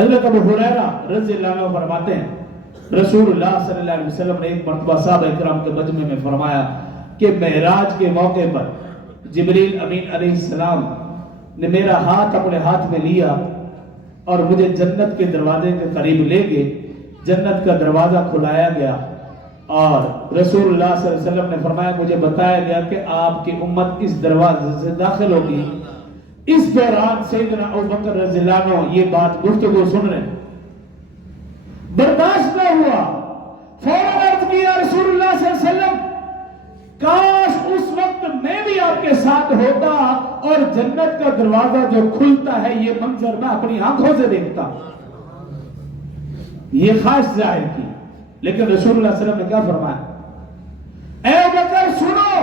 حضرت ابو ہریرہ رضی اللہ عنہ فرماتے ہیں رسول اللہ صلی اللہ علیہ وسلم نے ایک مرتبہ صحابہ اکرام کے مجمع میں فرمایا کہ معراج کے موقع پر جبریل امین علیہ السلام نے میرا ہاتھ اپنے ہاتھ میں لیا اور مجھے جنت کے دروازے کے قریب لے گئے. جنت کا دروازہ کھلایا گیا اور رسول اللہ صلی اللہ علیہ وسلم نے فرمایا مجھے بتایا گیا کہ آپ کی امت اس دروازے سے داخل ہوگی. اس دوران سیدنا ابوبکر رضی اللہ عنہ یہ بات گفتگو سن رہے ہیں, برداشت نہ ہوا, فوراً عرض کیا رسول اللہ صلی اللہ علیہ وسلم کاش اس وقت میں بھی آپ کے ساتھ ہوتا اور جنت کا دروازہ جو کھلتا ہے یہ منظر میں اپنی آنکھوں سے دیکھتا. یہ خواہش ظاہر کی, لیکن رسول اللہ صلی اللہ علیہ وسلم نے کیا فرمایا, اے ابوبکر سنو,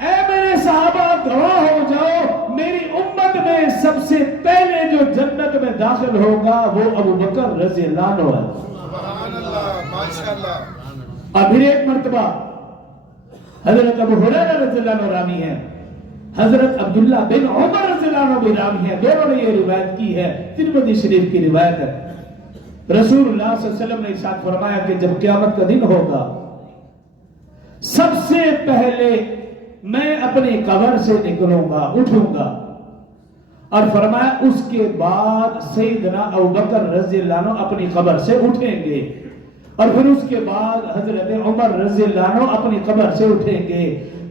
اے میرے صحابہ گواہ ہو جاؤ, میری امت میں سب سے پہلے جو جنت میں داخل ہوگا وہ ابوبکر رضی اللہ عنہ ہے. سبحان اللہ, ماشاءاللہ. اور پھر ایک مرتبہ حضرت ابو ہریرہ رضی اللہ عنہ راوی ہیں, حضرت عبداللہ بن عمر رضی اللہ عنہ بھی راوی ہیں, دونوں نے یہ روایت کی ہے, ترمذی شریف کی روایت ہے. رسول اللہ صلی اللہ علیہ وسلم نے ارشاد فرمایا کہ جب قیامت کا دن ہوگا سب سے پہلے میں اپنی قبر سے نکلوں گا, اٹھوں گا, اور فرمایا اس کے بعد سیدنا ابوبکر رضی اللہ عنہ اپنی قبر سے اٹھیں گے, اور پھر اس کے بعد حضرت عمر رضی اللہ عنہ اپنی قبر سے اٹھیں گے.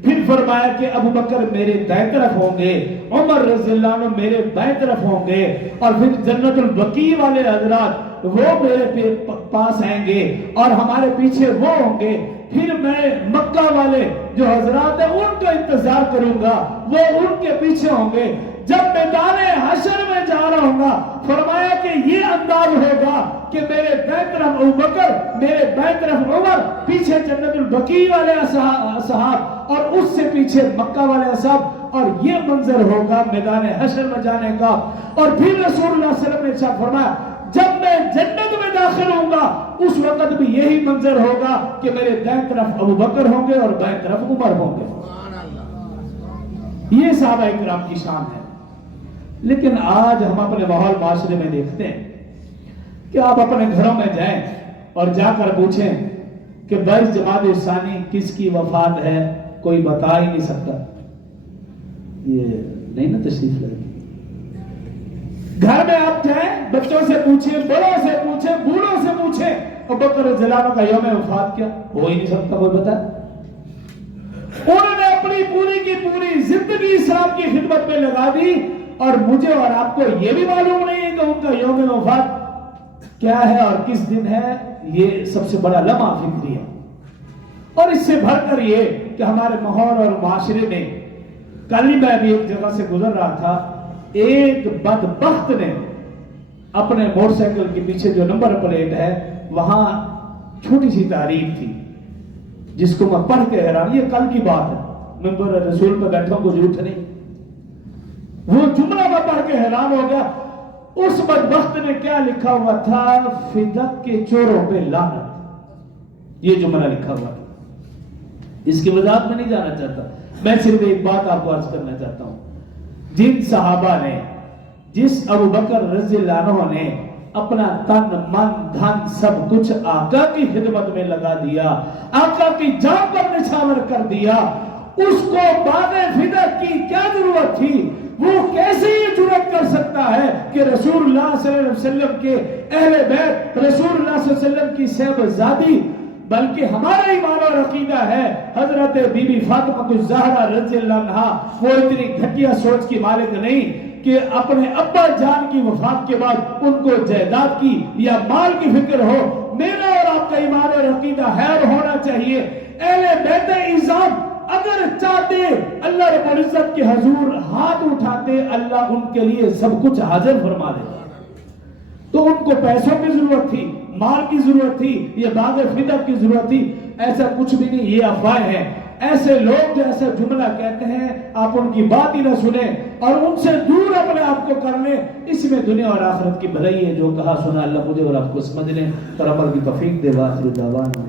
پھر فرمایا کہ ابوبکر میرے دائیں طرف ہوں گے, عمر رضی اللہ عنہ میرے بائیں طرف ہوں گے, اور پھر جنت البقیع والے حضرات وہ میرے پاس آئیں گے اور ہمارے پیچھے وہ ہوں گے. پھر میں مکہ والے جو حضرات ہیں ان کا انتظار کروں گا, وہ ان کے پیچھے ہوں گے. جب میدان حشر میں جا رہا ہوں گا فرمایا کہ یہ انداز ہوگا کہ میرے دائیں طرف ابوبکر, میرے بائیں طرف عمر, پیچھے جنت البقیع والے اصحاب اور اس سے پیچھے مکہ والے اصحاب, اور یہ منظر ہوگا میدان حشر میں جانے کا. اور پھر رسول اللہ صلی اللہ علیہ وسلم نے ارشاد فرمایا جب میں جنت میں داخل ہوں گا اس وقت بھی یہی منظر ہوگا کہ میرے دائیں طرف ابوبکر ہوں گے اور بائیں طرف عمر ہوں گے. یہ صحابہ اکرام کی شان ہے. لیکن آج ہم اپنے ماحول معاشرے میں دیکھتے ہیں کہ آپ اپنے گھروں میں جائیں اور جا کر پوچھیں کہ 22 جمادی الثانی کس کی وفات ہے, کوئی بتا ہی نہیں سکتا. یہ نہیں نا تشریف لگی. گھر میں آپ جائیں, بچوں سے پوچھیں, بڑوں سے پوچھیں, بوڑھوں سے پوچھیں ابوبکر رضی اللہ عنہ کا یوم وفات کیا, ہو ہی نہیں سکتا کوئی بتا. انہوں نے اپنی پوری کی پوری زندگی اسلام کی خدمت میں لگا دی, اور مجھے اور آپ کو یہ بھی معلوم نہیں ہے کہ ان کا یوم وفات کیا ہے اور کس دن ہے. یہ سب سے بڑا لمحہ فکری ہے. اور اس سے بڑھ کر یہ کہ ہمارے ماحول اور معاشرے میں, کل ہی میں بھی ایک جگہ سے گزر رہا تھا, ایک بدبخت نے اپنے موٹر سائیکل کے پیچھے جو نمبر پلیٹ ہے وہاں چھوٹی سی تعریف تھی جس کو میں پڑھ کے حیران, یہ کل کی بات ہے, ممبر رسول پہ بیٹھا کو جھوٹ نہیں, وہ جملہ میں پڑھ کے حیران ہو گیا. اس بدبخت نے کیا لکھا ہوا تھا, فدق کے چوروں پہ لعنت, یہ جملہ لکھا ہوا تھا. اس کی وضاحت میں نہیں جانا چاہتا, میں صرف ایک بات آپ کو عرض کرنا چاہتا ہوں. جن صحابہ نے, جس ابوبکر رضی اللہ عنہ نے اپنا تن من دھن سب کچھ آقا کی خدمت میں لگا دیا, آقا کی جان پر نچھاور کر دیا, اس کو بعد فدق کی کیا ضرورت تھی؟ وہ کیسے یہ جرأت کر سکتا ہے کہ رسول اللہ صلی اللہ علیہ وسلم کے اہل بیت, رسول اللہ صلی اللہ علیہ وسلم کی صحابزادی, بلکہ ہمارا ایمان اور عقیدہ ہے حضرت بی بی فاطمہ الزہرا رضی اللہ عنہا وہ اتنی گھٹیا سوچ کی مالک نہیں کہ اپنے ابا جان کی وفات کے بعد ان کو جائیداد کی یا مال کی فکر ہو. میرا اور آپ کا ایمان اور عقیدہ ہے اور ہونا چاہیے, اہل بیت اعظام اگر چاہتے اللہ رب العزت کے حضور ہاتھ اٹھاتے, اللہ ان کے لیے سب کچھ حاضر فرما دیتا. تو ان کو پیسوں کی ضرورت تھی, مال کی ضرورت تھی, یہ باغ فدق کی ضرورت تھی, ایسا کچھ بھی نہیں. یہ افواہیں ہیں. ایسے لوگ جو ایسا جملہ کہتے ہیں آپ ان کی بات ہی نہ سنیں اور ان سے دور اپنے آپ کو کر لیں, اس میں دنیا اور آخرت کی بھلائی ہے. جو کہا سنا اللہ مجھے اور آپ کو سمجھنے اور عمل کی توفیق دے. وآخر دعوانا